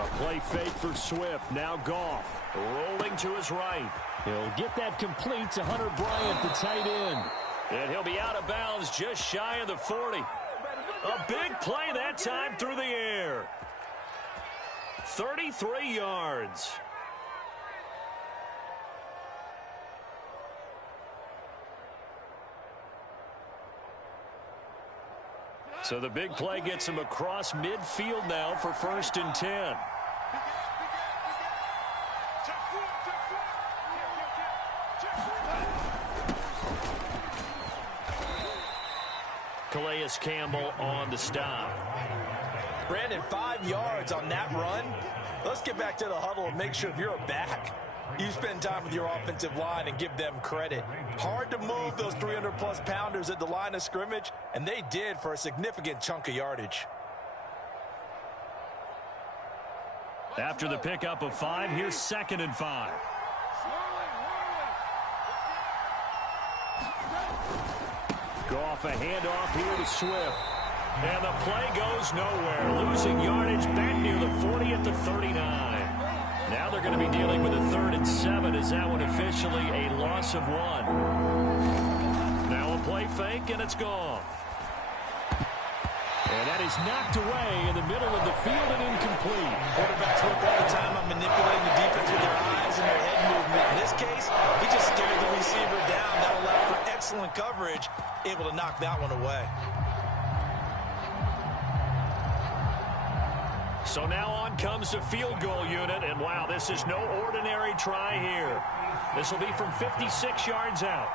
A play fake for Swift. Now Goff rolling to his right. He'll get that complete to Hunter Bryant, the tight end. And he'll be out of bounds just shy of the 40. A big play that time through the air. 33 yards. So the big play gets him across midfield now for 1st and 10. Calais Campbell on the stop. Brandon, 5 yards on that run. Let's get back to the huddle and make sure if you're a back, you spend time with your offensive line and give them credit. Hard to move those 300-plus pounders at the line of scrimmage, and they did for a significant chunk of yardage. After the pickup of 5, here's 2nd and 5. Goff, a handoff here to Swift. And the play goes nowhere. Losing yardage back near the 40 at the 39. Now they're going to be dealing with a 3rd and 7 as that one officially a loss of 1. Now a play fake, and it's gone. And that is knocked away in the middle of the field and incomplete. Quarterbacks work all the time on manipulating the defense with their eyes and their head movement. In this case, he just scared the receiver down. That allowed for excellent coverage, able to knock that one away. So now on comes the field goal unit, and wow, this is no ordinary try here. This will be from 56 yards out.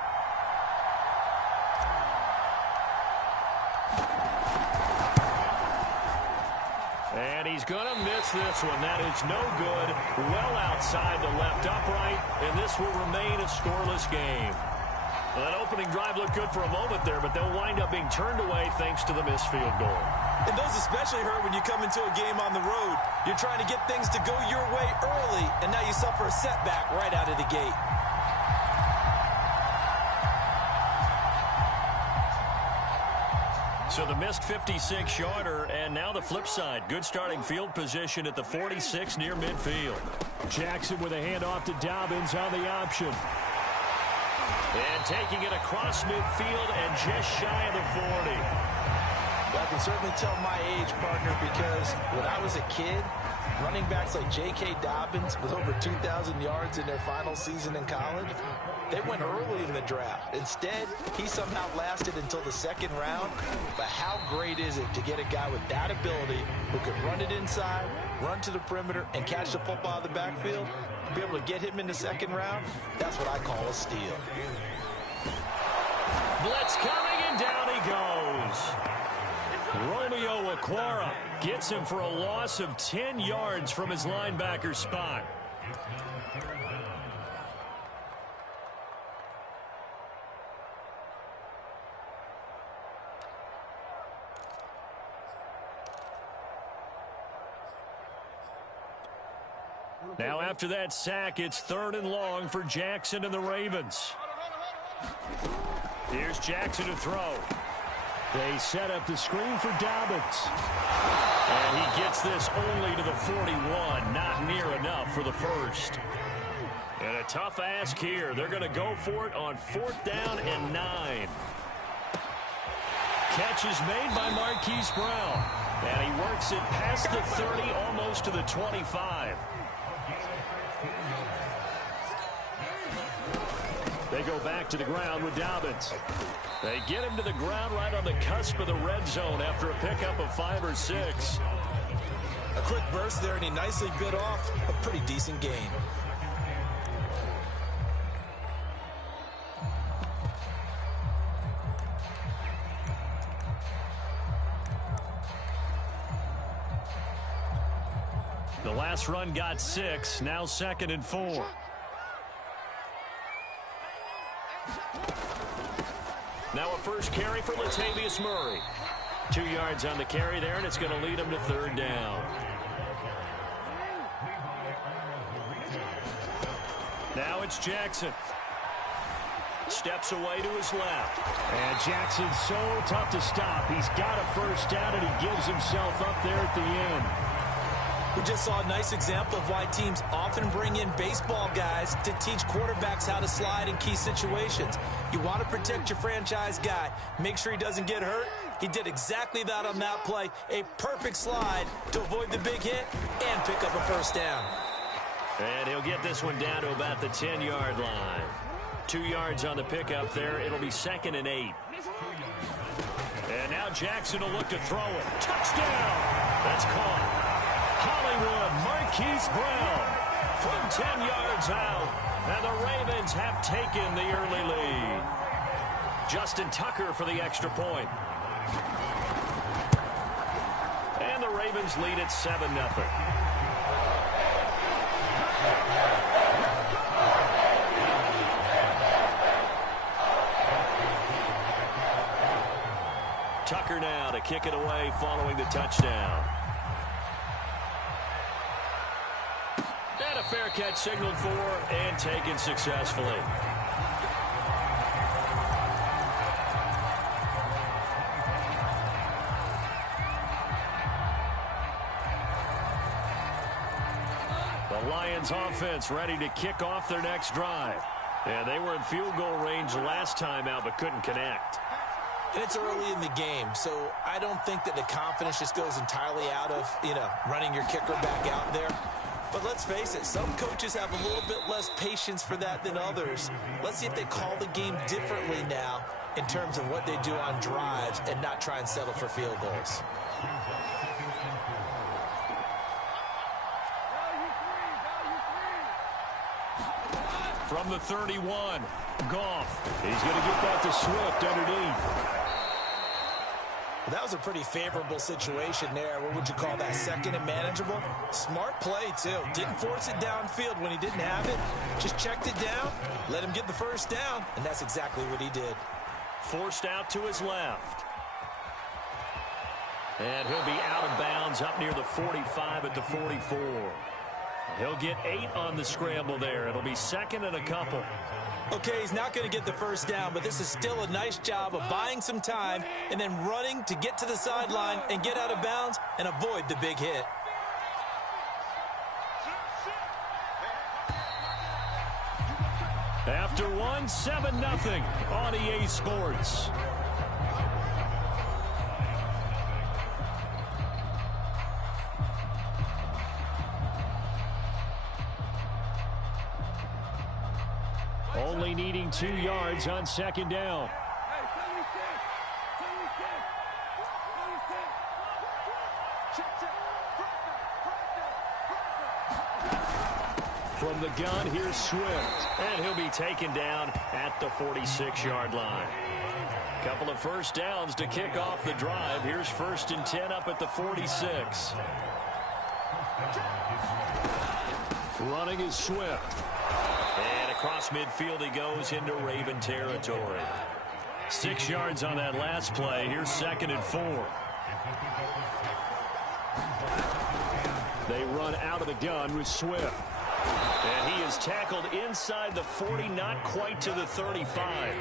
And he's going to miss this one. That is no good. Well outside the left upright, and this will remain a scoreless game. Well, that opening drive looked good for a moment there, but they'll wind up being turned away thanks to the missed field goal. And those especially hurt when you come into a game on the road. You're trying to get things to go your way early, and now you suffer a setback right out of the gate. So the missed 56-yarder, and now the flip side. Good starting field position at the 46 near midfield. Jackson with a handoff to Dobbins on the option. And taking it across midfield and just shy of the 40. Well, I can certainly tell my age, partner, because when I was a kid, running backs like J.K. Dobbins with over 2,000 yards in their final season in college, they went early in the draft. Instead, he somehow lasted until the 2nd round. But how great is it to get a guy with that ability who can run it inside, run to the perimeter, and catch the football out of the backfield? To be able to get him in the 2nd round, that's what I call a steal. Blitz coming, and down he goes. Romeo Okwara gets him for a loss of 10 yards from his linebacker spot. Now after that sack, it's 3rd and long for Jackson and the Ravens. Here's Jackson to throw. They set up the screen for Dobbins. And he gets this only to the 41. Not near enough for the first. And a tough ask here. They're going to go for it on 4th down and 9. Catch is made by Marquise Brown. And he works it past the 30, almost to the 25. They go back to the ground with Dobbins. They get him to the ground right on the cusp of the red zone after a pickup of 5 or 6. A quick burst there, and he nicely bit off a pretty decent gain. The last run got 6, now 2nd and 4. Now a first carry for Latavius Murray. 2 yards on the carry there, and it's going to lead him to 3rd down. Now it's Jackson. Steps away to his left. And Jackson's so tough to stop. He's got a first down, and he gives himself up there at the end. We just saw a nice example of why teams often bring in baseball guys to teach quarterbacks how to slide in key situations. You want to protect your franchise guy. Make sure he doesn't get hurt. He did exactly that on that play. A perfect slide to avoid the big hit and pick up a first down. And he'll get this one down to about the 10-yard line. 2 yards on the pickup there. It'll be 2nd and 8. And now Jackson will look to throw it. Touchdown! That's caught. Hollywood Marquise Brown from 10 yards out. And the Ravens have taken the early lead. Justin Tucker for the extra point. And the Ravens lead at 7-0. Tucker now to kick it away following the touchdown. And a fair catch signaled for and taken successfully. The Lions offense ready to kick off their next drive. And they were in field goal range last time out but couldn't connect. And it's early in the game, so I don't think that the confidence just goes entirely out of, running your kicker back out there. But let's face it, some coaches have a little bit less patience for that than others. Let's see if they call the game differently now in terms of what they do on drives and not try and settle for field goals. From the 31, Goff. He's going to get that to Swift underneath. That was a pretty favorable situation there. What would you call that? 2nd and manageable? Smart play, too. Didn't force it downfield when he didn't have it. Just checked it down, let him get the first down, and that's exactly what he did. Forced out to his left. And he'll be out of bounds up near the 45 at the 44. He'll get 8 on the scramble there. It'll be 2nd and a couple. Okay, he's not going to get the first down, but this is still a nice job of buying some time and then running to get to the sideline and get out of bounds and avoid the big hit. After 7-0 on EA Sports. Only needing 2 yards on 2nd down. From the gun, here's Swift. And he'll be taken down at the 46-yard line. Couple of first downs to kick off the drive. Here's 1st and 10 up at the 46. Running is Swift. And across midfield he goes into Raven territory. 6 yards on that last play. Here's 2nd and 4. They run out of the gun with Swift. And he is tackled inside the 40, not quite to the 35.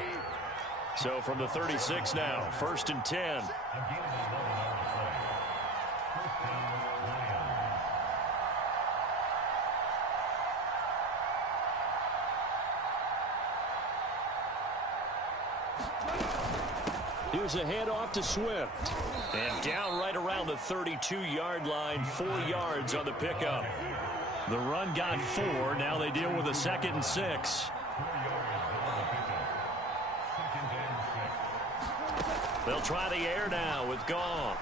So from the 36 now, 1st and 10. Here's a handoff to Swift. And down right around the 32-yard line, 4 yards on the pickup. The run got 4. Now they deal with a 2nd and 6. They'll try the air now with Goff.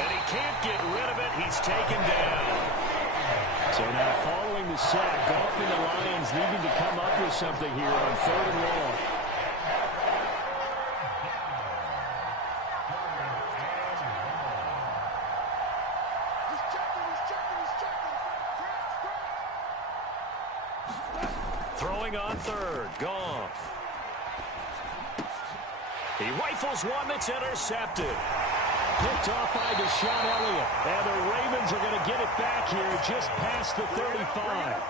And he can't get rid of it. He's taken down. So now following the sack, Goff and the Lions needing to come up with something here on 3rd and long. Throwing on 3rd, Goff. He rifles one that's intercepted. Picked off by Deshaun Elliott. And the Ravens are going to get it back here just past the 35.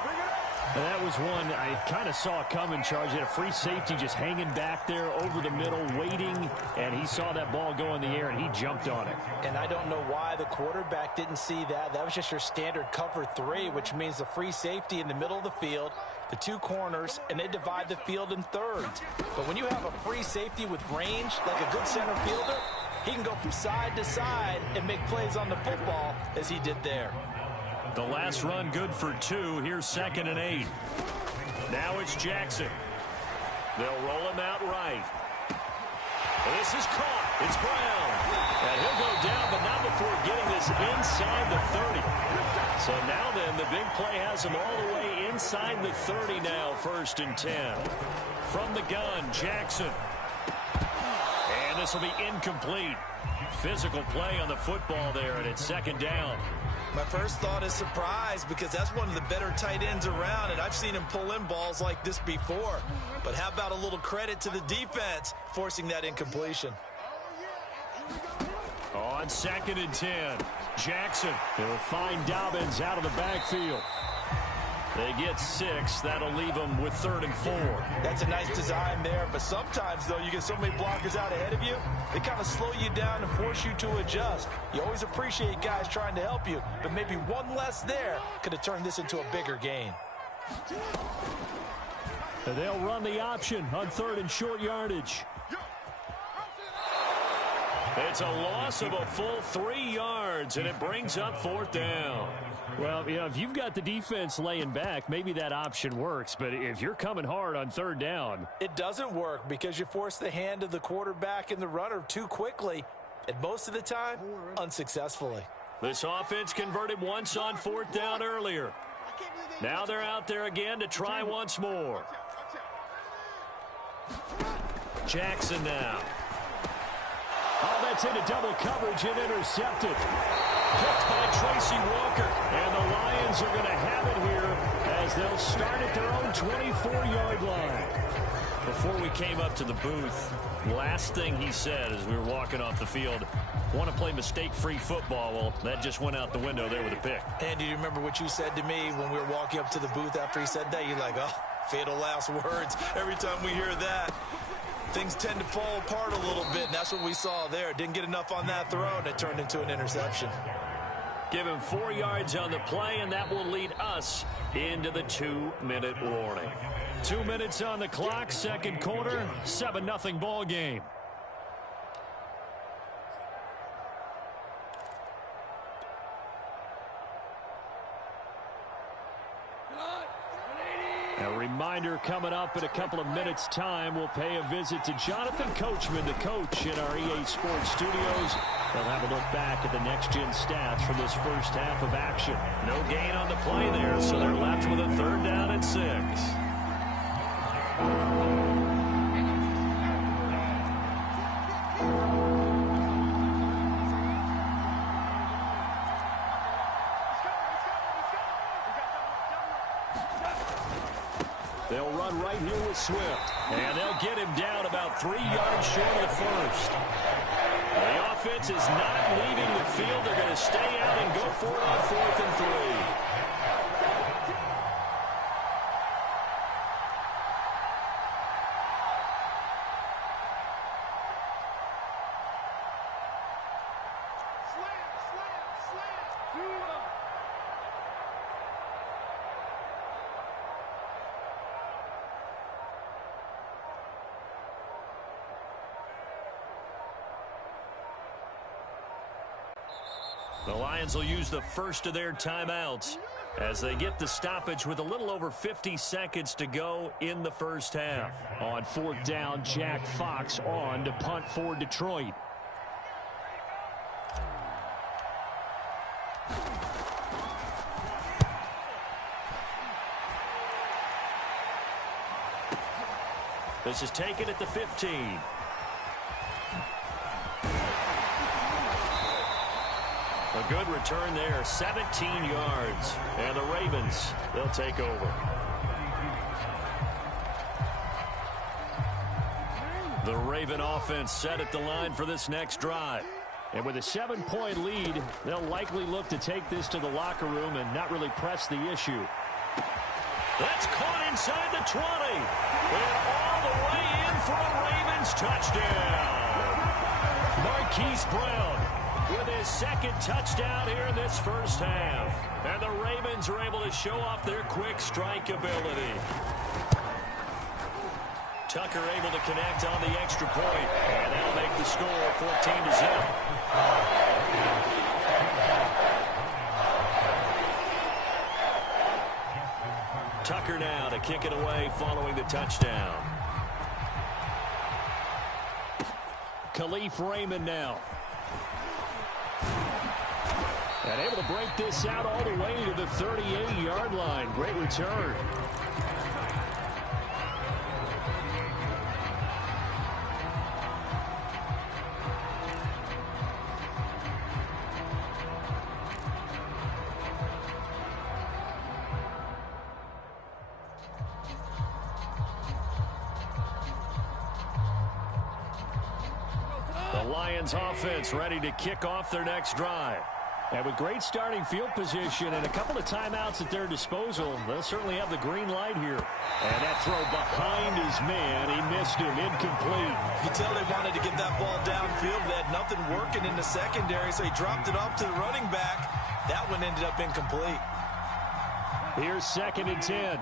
That was one I kind of saw coming, Charge. He had a free safety just hanging back there over the middle, waiting, and he saw that ball go in the air, and he jumped on it. And I don't know why the quarterback didn't see that. That was just your standard cover 3, which means the free safety in the middle of the field, the 2 corners, and they divide the field in thirds. But when you have a free safety with range, like a good center fielder, he can go from side to side and make plays on the football as he did there. The last run good for 2. Here's 2nd and 8. Now it's Jackson. They'll roll him out right. This is caught. It's Brown. And he'll go down, but not before getting this inside the 30. So now then, the big play has him all the way inside the 30 now, 1st and 10. From the gun, Jackson. And this will be incomplete. Physical play on the football there, and it's 2nd down. My first thought is surprise, because that's one of the better tight ends around, and I've seen him pull in balls like this before. But how about a little credit to the defense forcing that incompletion? On 2nd and 10, Jackson will find Dobbins out of the backfield. They get 6. That'll leave them with 3rd and 4. That's a nice design there, but sometimes, though, you get so many blockers out ahead of you, they kind of slow you down and force you to adjust. You always appreciate guys trying to help you, but maybe one less there could have turned this into a bigger gain. They'll run the option on 3rd and short yardage. It's a loss of a full 3 yards, and it brings up 4th down. Well, you know, if you've got the defense laying back, maybe that option works. But if you're coming hard on 3rd down, it doesn't work because you force the hand of the quarterback and the runner too quickly, and most of the time, unsuccessfully. This offense converted once on 4th down earlier. Now they're out there again to try once more. Jackson now. Oh, that's into double coverage and intercepted. Picked by Tracy Walker. And the Lions are going to have it here as they'll start at their own 24-yard line. Before we came up to the booth, last thing he said as we were walking off the field, want to play mistake-free football. Well, that just went out the window there with a pick. And do you remember what you said to me when we were walking up to the booth after he said that? You're like, oh, fatal last words. Every time we hear that, things tend to fall apart a little bit, and that's what we saw there. Didn't get enough on that throw, and it turned into an interception. Give him 4 yards on the play, and that will lead us into the 2-minute warning. 2 minutes on the clock, 2nd quarter, 7-0 ball game. A reminder coming up in a couple of minutes' time. We'll pay a visit to Jonathan Coachman, the coach in our EA Sports studios. They'll have a look back at the next-gen stats from this first half of action. No gain on the play there, so they're left with a 3rd down and 6. They'll run right here with Swift. And they'll get him down about 3 yards short of the first. The offense is not leaving the field. They're going to stay out and go for it on 4th and 3. The Lions will use the first of their timeouts as they get the stoppage with a little over 50 seconds to go in the first half. On 4th down, Jack Fox on to punt for Detroit. This is taken at the 15. A good return there, 17 yards. And the Ravens, they'll take over. The Raven offense set at the line for this next drive. And with a 7-point lead, they'll likely look to take this to the locker room and not really press the issue. That's caught inside the 20. And all the way in for a Ravens touchdown. Marquise Brown with his second touchdown here in this first half. And the Ravens are able to show off their quick strike ability. Tucker able to connect on the extra point. And that'll make the score 14-0. Tucker now to kick it away following the touchdown. Khalif Raymond now. And able to break this out all the way to the 38-yard line. Great return. The Lions offense ready to kick off their next drive. And with great starting field position and a couple of timeouts at their disposal, they'll certainly have the green light here. And that throw behind his man, he missed him, incomplete. You can tell they wanted to get that ball downfield. They had nothing working in the secondary, so he dropped it off to the running back. That one ended up incomplete. Here's 2nd and 10.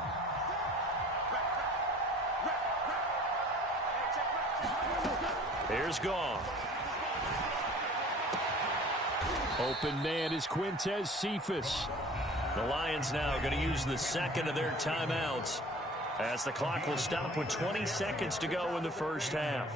Here's Goff. Open man is Quintez Cephas. The Lions now going to use the second of their timeouts as the clock will stop with 20 seconds to go in the first half.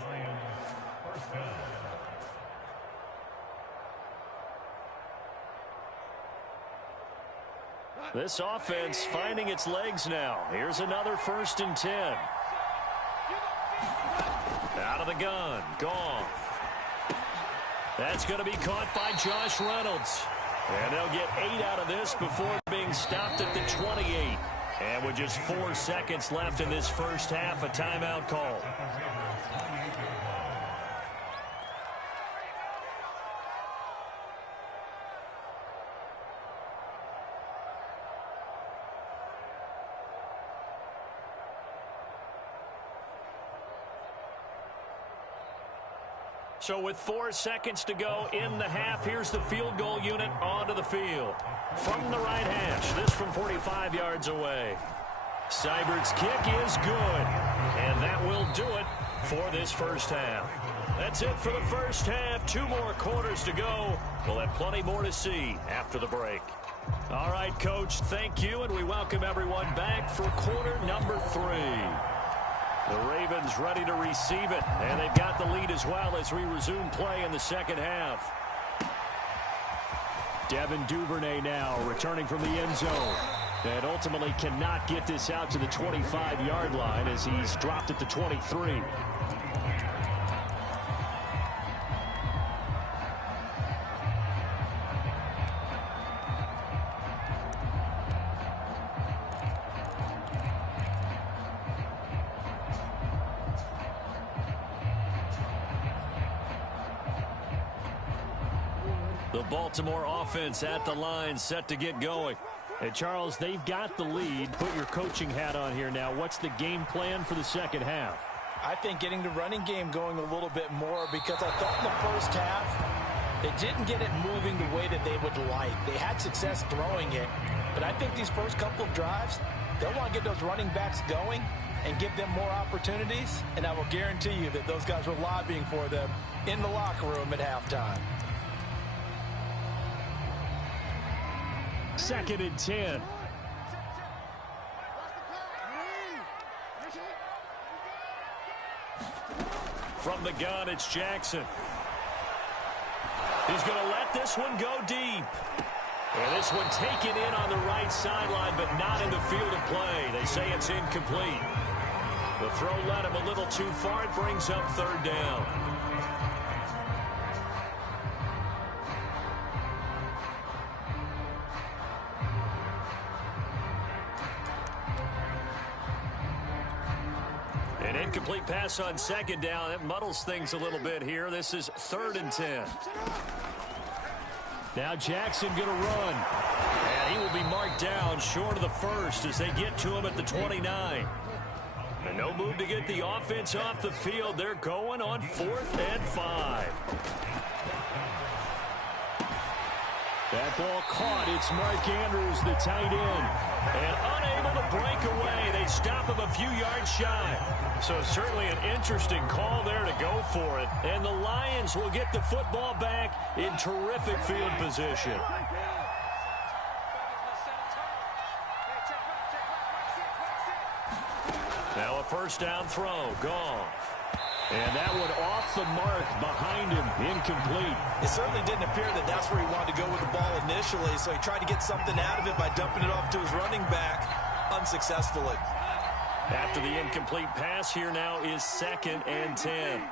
This offense finding its legs now. Here's another 1st and 10. Out of the gun, Goff. That's going to be caught by Josh Reynolds. And they'll get 8 out of this before being stopped at the 28. And with just 4 seconds left in this first half, a timeout call. So with 4 seconds to go in the half, here's the field goal unit onto the field. From the right hash, this from 45 yards away. Seibert's kick is good. And that will do it for this first half. That's it for the first half. 2 more quarters to go. We'll have plenty more to see after the break. All right, Coach, thank you, and we welcome everyone back for quarter number 3. The Ravens ready to receive it, and they've got the lead as well as we resume play in the second half. Devin Duvernay now returning from the end zone. And ultimately cannot get this out to the 25-yard line as he's dropped at the 23. The Baltimore offense at the line, set to get going. And Charles, they've got the lead. Put your coaching hat on here now. What's the game plan for the second half? I think getting the running game going a little bit more, because I thought in the first half they didn't get it moving the way that they would like. They had success throwing it, but I think these first couple of drives, they'll want to get those running backs going and give them more opportunities, and I will guarantee you that those guys were lobbying for them in the locker room at halftime. 2nd and 10. From the gun, it's Jackson. He's going to let this one go deep. And this one taken in on the right sideline, but not in the field of play. They say it's incomplete. The throw led him a little too far. It brings up 3rd down. An incomplete pass on 2nd down. That muddles things a little bit here. This is 3rd and 10. Now Jackson going to run. And And he will be marked down short of the first as they get to him at the 29. And no move to get the offense off the field. They're going on 4th and 5. That ball caught. It's Mark Andrews, the tight end. And unable to break away. They stop him a few yards shy. So certainly an interesting call there to go for it. And the Lions will get the football back in terrific field position. Now a first down throw. Goff. And that one off the mark behind him. Incomplete. It certainly didn't appear that that's where he wanted to go with the ball initially, so he tried to get something out of it by dumping it off to his running back unsuccessfully. After the incomplete pass, here now is 2nd and 10.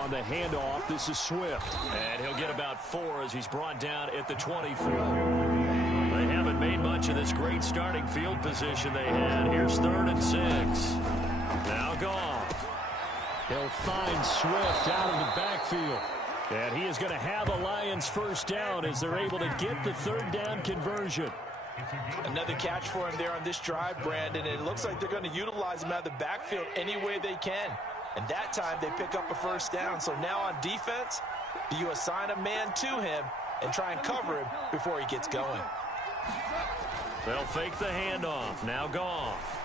On the handoff, this is Swift. And he'll get about 4 as he's brought down at the 24. They haven't made much of this great starting field position they had. Here's 3rd and 6. Now Goff. He'll find Swift out of the backfield. And he is going to have a Lions first down as they're able to get the 3rd down conversion. Another catch for him there on this drive, Brandon. And it looks like they're going to utilize him out of the backfield any way they can. And that time they pick up a first down. So now on defense, you assign a man to him and try and cover him before he gets going. They'll fake the handoff. Now Goff.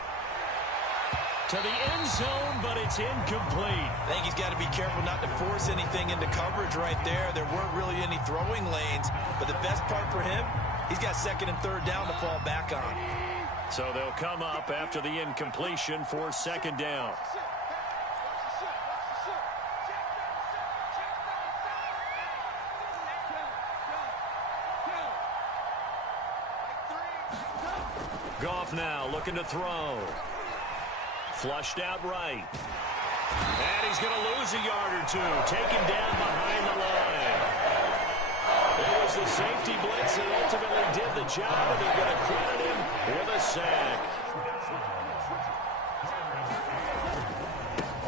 To the end zone, but it's incomplete. I think he's got to be careful not to force anything into coverage right there. There weren't really any throwing lanes. But the best part for him, he's got 2nd and 3rd down to fall back on. So they'll come up after the incompletion for 2nd down. Goff now looking to throw. Flushed out right. And he's going to lose a yard or 2. Taken down behind the line. It was the safety blitz that ultimately did the job, and they're going to credit him with a sack.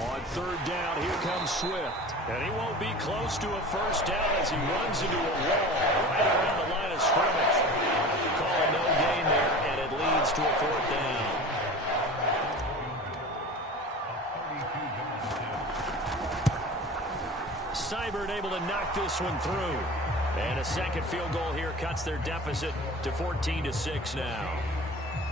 On 3rd down, here comes Swift. And he won't be close to a first down as he runs into a wall right around the line of scrimmage. Calling no gain there, and it leads to a 4th down. Seibert able to knock this one through. And a second field goal here cuts their deficit to 14-6 now.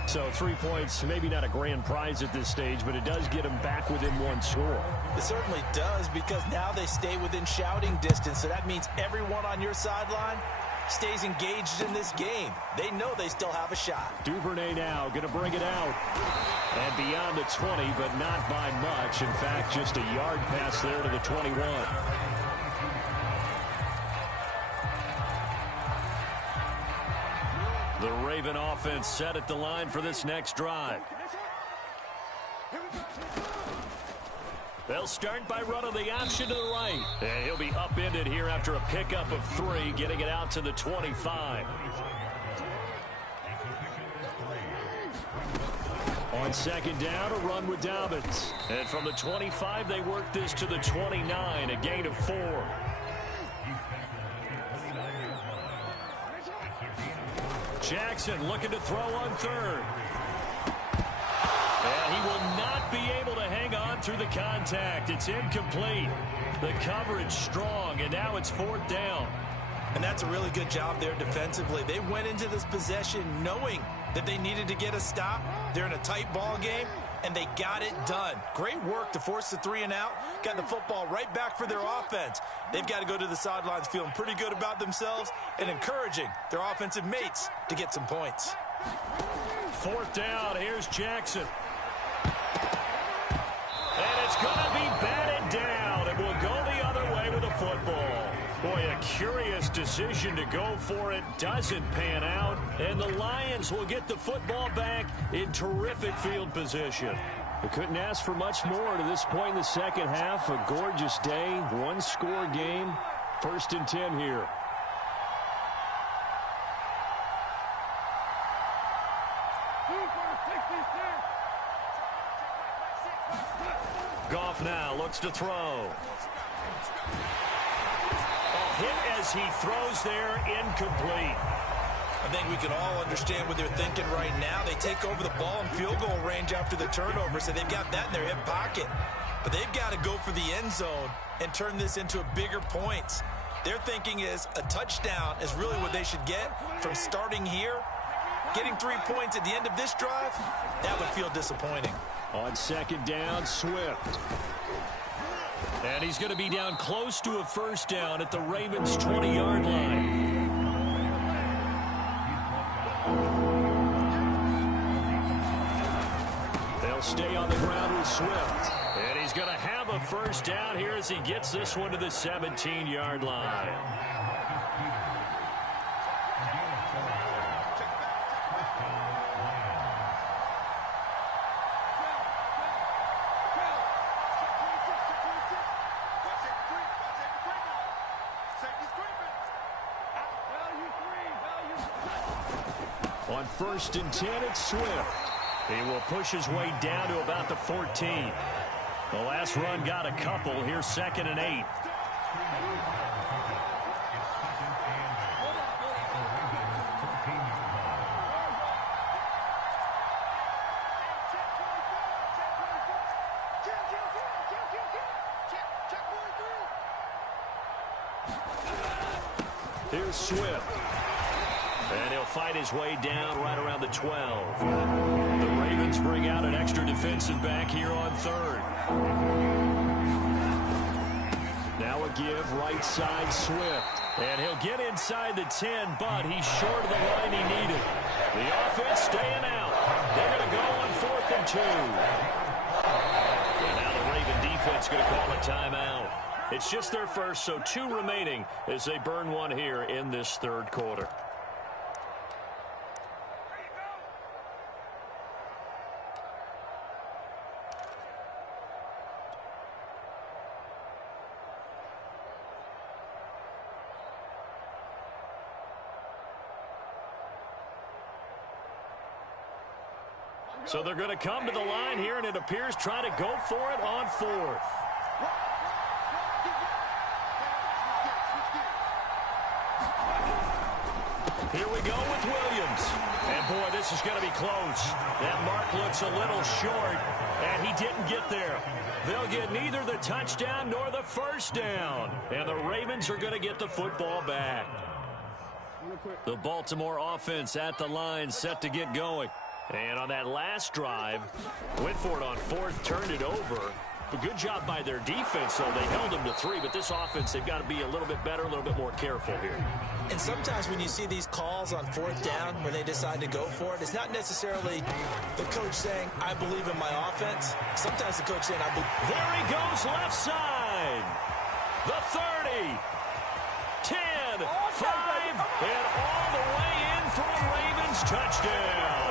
So 3 points, maybe not a grand prize at this stage, but it does get them back within 1 score. It certainly does, because now they stay within shouting distance. So that means everyone on your sideline stays engaged in this game. They know they still have a shot. Duvernay now going to bring it out. And beyond the 20, but not by much. In fact, just a yard pass there to the 21. The Raven offense set at the line for this next drive. They'll start by running the option to the right. And he'll be upended here after a pickup of 3, getting it out to the 25. On 2nd down, a run with Dobbins. And from the 25, they work this to the 29, a gain of 4. Jackson looking to throw on 3rd. And he will not be able to hang on through the contact. It's incomplete. The coverage strong, and now it's 4th down. And that's a really good job there defensively. They went into this possession knowing that they needed to get a stop. They're in a tight ball game, and they got it done. Great work to force the 3 and out. Got the football right back for their offense. They've got to go to the sidelines feeling pretty good about themselves and encouraging their offensive mates to get some points. 4th down. Here's Jackson. And it's going to be batted down. It will go the other way with the football. Boy, a curious decision to go for it. Doesn't pan out. And the Lions will get the football back in terrific field position. We couldn't ask for much more to this point in the second half. A gorgeous day, 1-score game. 1st and 10 here. Goff now looks sets to throw. A hit as he throws there, incomplete. I think we can all understand what they're thinking right now. They take over the ball in field goal range after the turnover, so they've got that in their hip pocket. But they've got to go for the end zone and turn this into a bigger points. Their thinking is a touchdown is really what they should get from starting here. Getting 3 points at the end of this drive, that would feel disappointing. On second down, Swift. And he's going to be down close to a first down at the Ravens' 20-yard line. They'll stay on the ground with Swift. And he's going to have a first down here as he gets this one to the 17-yard line. On 1st and 10, it's Swift. He will push his way down to about the 14. The last run got a couple. Here's 2nd and 8. Here's Swift. And he'll fight his way down right around the 12. The Ravens bring out an extra defensive back here on 3rd. Now a give, right side, Swift. And he'll get inside the 10, but he's short of the line he needed. The offense staying out. They're going to go on 4th and 2. And now the Raven defense going to call a timeout. It's just their first, so 2 remaining as they burn one here in this 3rd quarter. So they're going to come to the line here, and it appears try to go for it on 4th. Here we go with Williams. And, boy, this is going to be close. That mark looks a little short, and he didn't get there. They'll get neither the touchdown nor the first down. And the Ravens are going to get the football back. The Baltimore offense at the line, set to get going. And on that last drive, went for it on 4th, turned it over. A good job by their defense, though. They held them to 3, but this offense, they've got to be a little bit better, a little bit more careful here. And sometimes when you see these calls on 4th down, when they decide to go for it, it's not necessarily the coach saying, I believe in my offense. Sometimes the coach saying, I believe. There he goes, left side. The 30, 10, 5, and all the way in for a Ravens touchdown.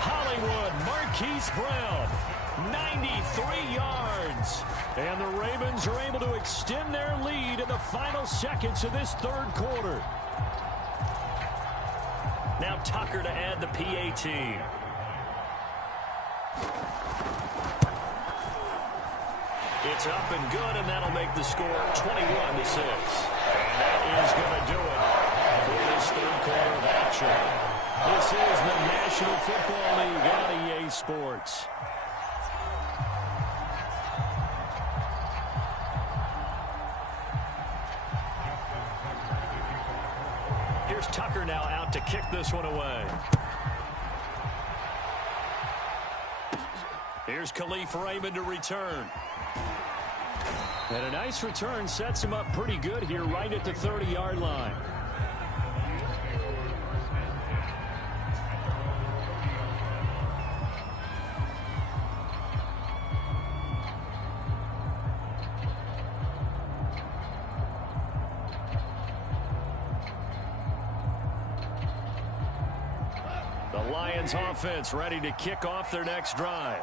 Hollywood Marquise Brown, 93 yards. And the Ravens are able to extend their lead in the final seconds of this 3rd quarter. Now Tucker to add the PAT. It's up and good, and that'll make the score 21-6. And that is going to do it for this 3rd quarter of action. This is the National Football League on EA Sports. Here's Tucker now out to kick this one away. Here's Khalif Raymond to return. And a nice return sets him up pretty good here right at the 30-yard line. Lions offense ready to kick off their next drive.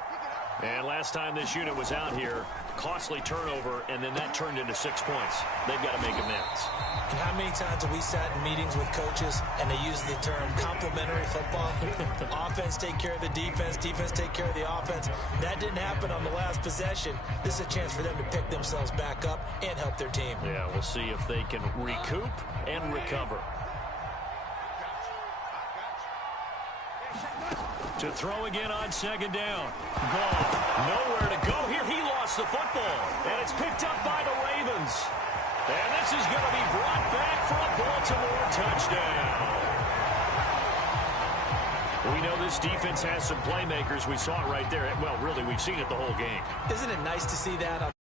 And last time this unit was out here, costly turnover, and then that turned into 6 points. They've got to make amends. And how many times have we sat in meetings with coaches and they use the term complementary football? Offense take care of the defense, defense take care of the offense. That didn't happen on the last possession, this is a chance for them to pick themselves back up and help their team. Yeah, we'll see if they can recoup and recover. To throw again on second down. Ball nowhere to go here. He lost the football, and it's picked up by the Ravens. And this is going to be brought back for a Baltimore touchdown. We know this defense has some playmakers. We saw it right there. Well, really, we've seen it the whole game. Isn't it nice to see that?